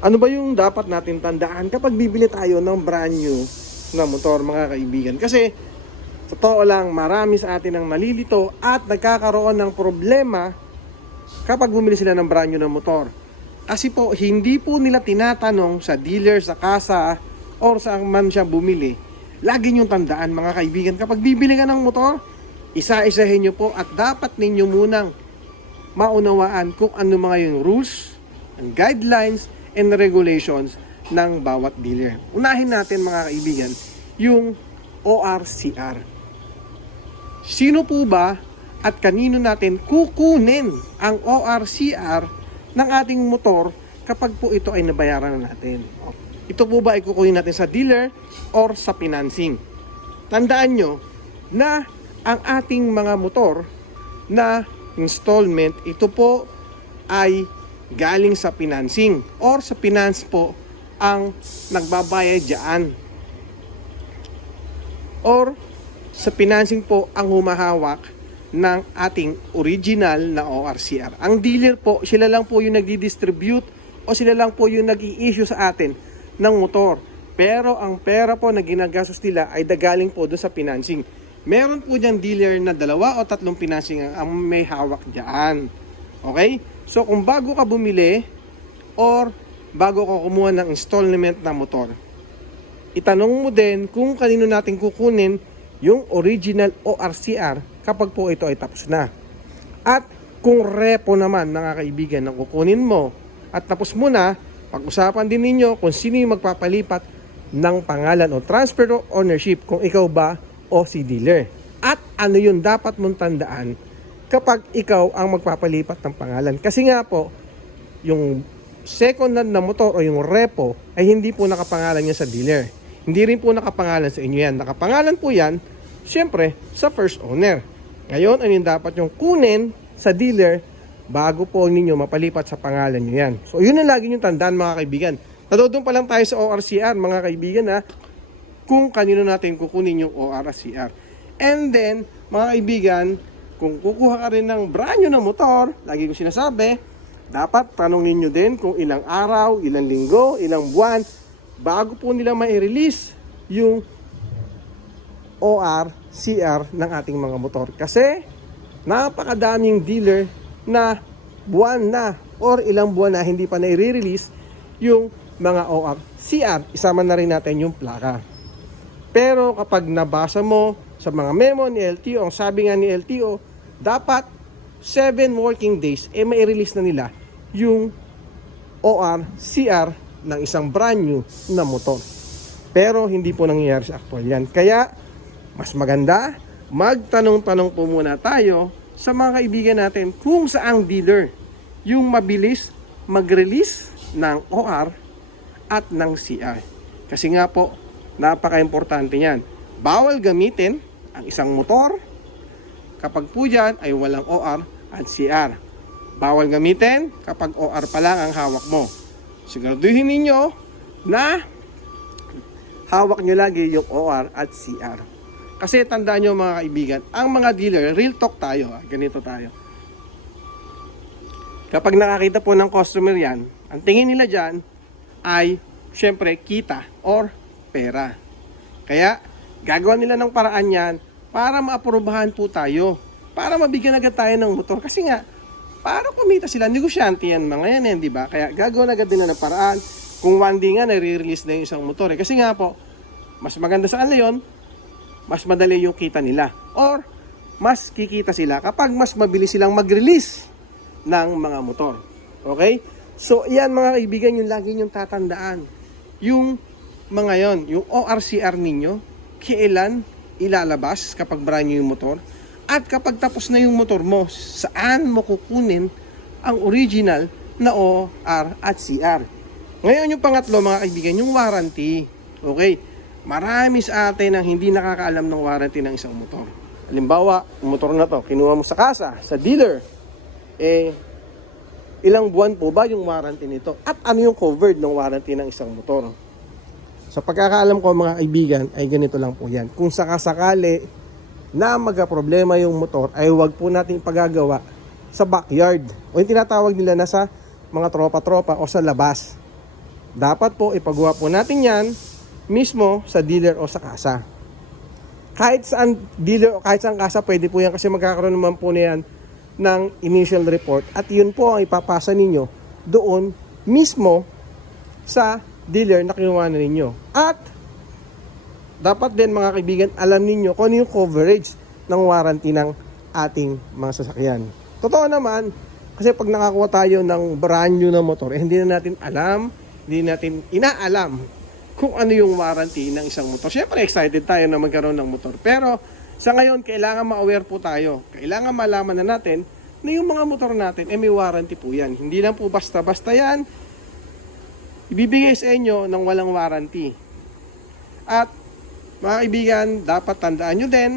Ano ba yung dapat natin tandaan kapag bibili tayo ng brand new na motor, mga kaibigan? Kasi totoo lang, marami sa atin ang nalilito at nagkakaroon ng problema kapag bumili sila ng brand new na motor. Kasi po, hindi po nila tinatanong sa dealer, sa kasa, or saan man siya bumili. Lagi niyong tandaan, mga kaibigan, kapag bibili ka ng motor, isa-isahin niyo po at dapat ninyo munang maunawaan kung ano mga yung rules, and guidelines, and regulations ng bawat dealer. Unahin natin, mga kaibigan, yung ORCR. Sino po ba at kanino natin kukunin ang ORCR ng ating motor kapag po ito ay nabayaran na natin? Ito po ba ay kukunin natin sa dealer or sa financing? Tandaan nyo na ang ating mga motor na installment, ito po ay galing sa financing or sa finance po ang nagbabayad dyan, or sa financing po ang humahawak ng ating original na ORCR. Ang dealer po, sila lang po yung nagdi-distribute o sila lang po yung nag-i-issue sa atin ng motor. Pero ang pera po na ginagastos nila ay dagaling po doon sa financing. Meron po dyan dealer na 2 o 3 financing ang may hawak dyan. Okay? So kung bago ka bumili or bago ka kumuha ng installment na motor, itanong mo din kung kanino natin kukunin yung original ORCR kapag po ito ay tapos na. At kung repo naman, mga kaibigan, na kukunin mo at tapos mo na, pag-usapan din ninyo kung sino yung magpapalipat ng pangalan o transfer of ownership, kung ikaw ba o si dealer. At ano yung dapat mong tandaan kapag ikaw ang magpapalipat ng pangalan. Kasi nga po, yung second hand na motor o yung repo ay hindi po nakapangalan niya sa dealer. Hindi rin po nakapangalan sa inyo yan. Nakapangalan po yan, syempre, sa first owner. Ngayon, ano yung dapat yung kunin sa dealer bago po ninyo mapalipat sa pangalan nyo yan. So, yun ang lagi nyo tandaan, mga kaibigan. Natutong pa lang tayo sa ORCR, mga kaibigan, ha, kung kanino natin kukunin yung ORCR. And then, mga kaibigan, kung kukuha ka rin ng brand new na motor, lagi ko sinasabi, dapat tanongin nyo din kung ilang araw, ilang linggo, ilang buwan, bago po nila mai-release yung ORCR ng ating mga motor. Kasi, napakadaming dealer na buwan na or ilang buwan na hindi pa na-release yung mga ORCR. Isama na rin natin yung plaka. Pero kapag nabasa mo sa mga memo ni LTO, ang sabi nga ni LTO, dapat 7 working days mai-release na nila yung ORCR ng isang brand new na motor. Pero hindi po nangyayari sa actual yan. Kaya mas maganda magtanong-tanong po muna tayo sa mga kaibigan natin kung saang dealer yung mabilis mag-release ng OR at ng CR. Kasi nga po, napaka-importante yan. Bawal gamitin ang isang motor kapag po dyan ay walang OR at CR. Bawal gamitin kapag OR pa lang ang hawak mo. Siguraduhin ninyo na hawak nyo lagi yung OR at CR. Kasi tandaan nyo, mga kaibigan, ang mga dealer, real talk tayo, ganito tayo. Kapag nakakita po ng customer yan, ang tingin nila dyan ay syempre kita or pera. Kaya gagawa nila ng paraan yan para maaprubahan po tayo, para mabigyan agad tayo ng motor. Kasi nga, para kumita sila, negosyante yan mga yan, di ba? Kaya gagawa agad din na ng paraan. Kung one day nga, nare-release na yung isang motor. Kasi nga po, mas maganda sa kanila yun, mas madali yung kita nila. Or, mas kikita sila kapag mas mabilis silang mag-release ng mga motor. Okay? So, yan mga kaibigan, yung lagi nyong tatandaan. Yung mga yon, yung ORCR ninyo, kailan ilalabas kapag brand new yung motor, at kapag tapos na yung motor mo, saan mo kukunin ang original na OR at CR. Ngayon yung pangatlo, mga kaibigan, yung warranty. Okay, marami sa atin ang hindi nakakaalam ng warranty ng isang motor. Halimbawa, yung motor na to, kinuha mo sa kasa, sa dealer, ilang buwan po ba yung warranty nito? At ano yung covered ng warranty ng isang motor? Sa pagkakaalam ko, mga kaibigan, ay ganito lang po yan. Kung sakasakali na magka-problema yung motor, ay huwag po natin pagagawa sa backyard. O yung tinatawag nila na sa mga tropa-tropa o sa labas. dapat po ipagawa po natin yan mismo sa dealer o sa kasa. Kahit saan dealer o kahit saan kasa, pwede po yan kasi magkakaroon naman po na yan ng initial report at yun po ang ipapasa ninyo doon mismo sa dealer na kinuha na ninyo. At dapat din mga kaibigan, alam ninyo kung ano yung coverage ng warranty ng ating mga sasakyan. Totoo naman, kasi pag nakakuha tayo ng brand new na motor, hindi na natin alam, hindi natin inaalam kung ano yung warranty ng isang motor. Siyempre excited tayo na magkaroon ng motor. Pero sa ngayon, kailangan ma-aware po tayo. Kailangan malaman na natin na yung mga motor natin, may warranty po yan. Hindi lang po basta-basta yan ibibigay sa inyo ng walang warranty. At mga kaibigan, dapat tandaan nyo din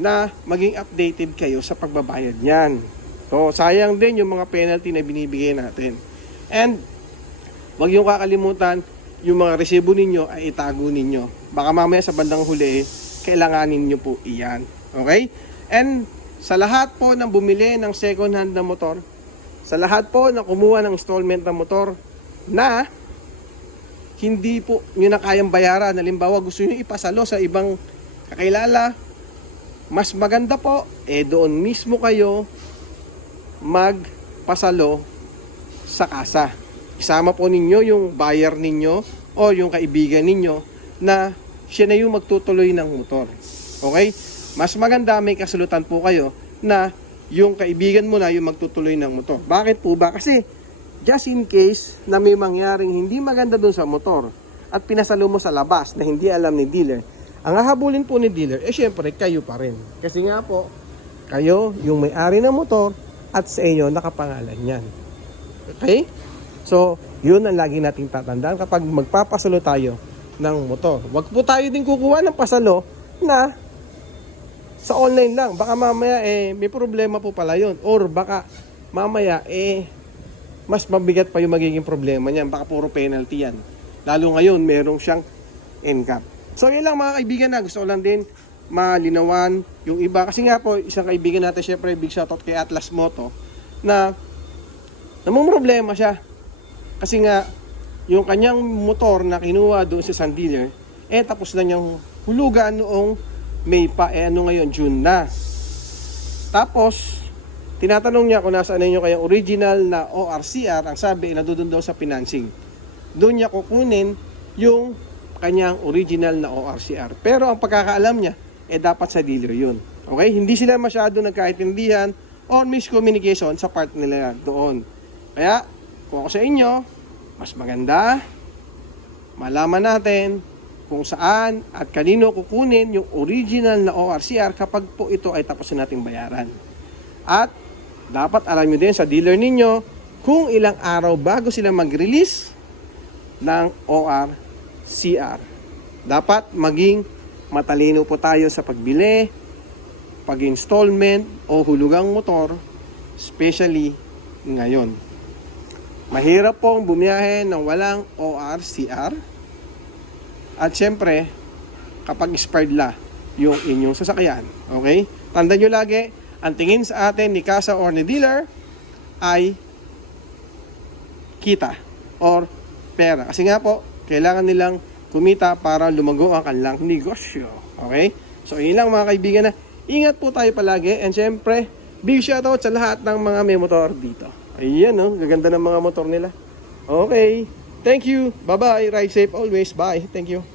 na maging updated kayo sa pagbabayad niyan. So, sayang din yung mga penalty na binibigay natin. And, wag yung kakalimutan, yung mga resibo ninyo ay itago ninyo. Baka mamaya sa bandang huli, kailanganin nyo po iyan. Okay? And, sa lahat po ng bumili ng second hand na motor, sa lahat po na kumuha ng installment na motor na hindi po nyo na kayang bayaran, halimbawa gusto nyo ipasalo sa ibang kakilala, mas maganda po, doon mismo kayo magpasalo sa kasa. Isama po ninyo yung buyer ninyo o yung kaibigan ninyo na siya na yung magtutuloy ng motor. Okay? Mas maganda may kasalutan po kayo na yung kaibigan mo na yung magtutuloy ng motor. Bakit po ba? Kasi just in case na may mangyaring hindi maganda dun sa motor at pinasalo mo sa labas na hindi alam ni dealer, ang hahabulin po ni dealer, syempre kayo pa rin. Kasi nga po, kayo yung may-ari ng motor at sa inyo nakapangalan yan. Okay? So, yun ang lagi nating tatandaan kapag magpapasalo tayo ng motor. Huwag po tayo din kukuha ng pasalo na sa online lang. Baka mamaya may problema po pala yun. Or baka mamaya mas mabigat pa yung magiging problema niyan. Baka puro penalty yan. Lalo ngayon, merong siyang NCAP. So, yun lang mga kaibigan na gusto ko lang din malinawan yung iba. Kasi nga po, isang kaibigan natin, syempre, big shoutout kay Atlas Moto, na namang problema siya. Kasi nga, yung kanyang motor na kinuha doon sa isang dealer, tapos na niyang hulugan noong May pa, ano ngayon, June na. Tapos, tinatanong niya kung nasaan na yung kayang original na ORCR, ang sabi, nadudun daw sa financing. Doon niya kukunin yung kanyang original na ORCR. Pero ang pagkakaalam niya, dapat sa dealer yun. Okay? Hindi sila masyado nagkaintindihan or miscommunication sa part nila doon. Kaya, kung ako sa inyo, mas maganda, malaman natin kung saan at kanino kukunin yung original na ORCR kapag po ito ay tapos na nating bayaran. At dapat alam nyo din sa dealer ninyo kung ilang araw bago sila mag-release ng ORCR. Dapat maging matalino po tayo sa pagbili, pag-installment o hulugang motor, especially ngayon. Mahirap pong bumiyahe ng walang ORCR. At syempre, kapag expired la yung inyong sasakyan. Okay? Tandaan nyo lagi, ang tingin sa atin ni kasa or ni dealer ay kita or pera. Kasi nga po, kailangan nilang kumita para lumago ang kanilang negosyo. Okay? So, yun lang mga kaibigan na ingat po tayo palagi. And syempre, big shoutout sa lahat ng mga may motor dito. Ayan, no? Gaganda ng mga motor nila. Okay. Thank you. Bye-bye. Ride safe always. Bye. Thank you.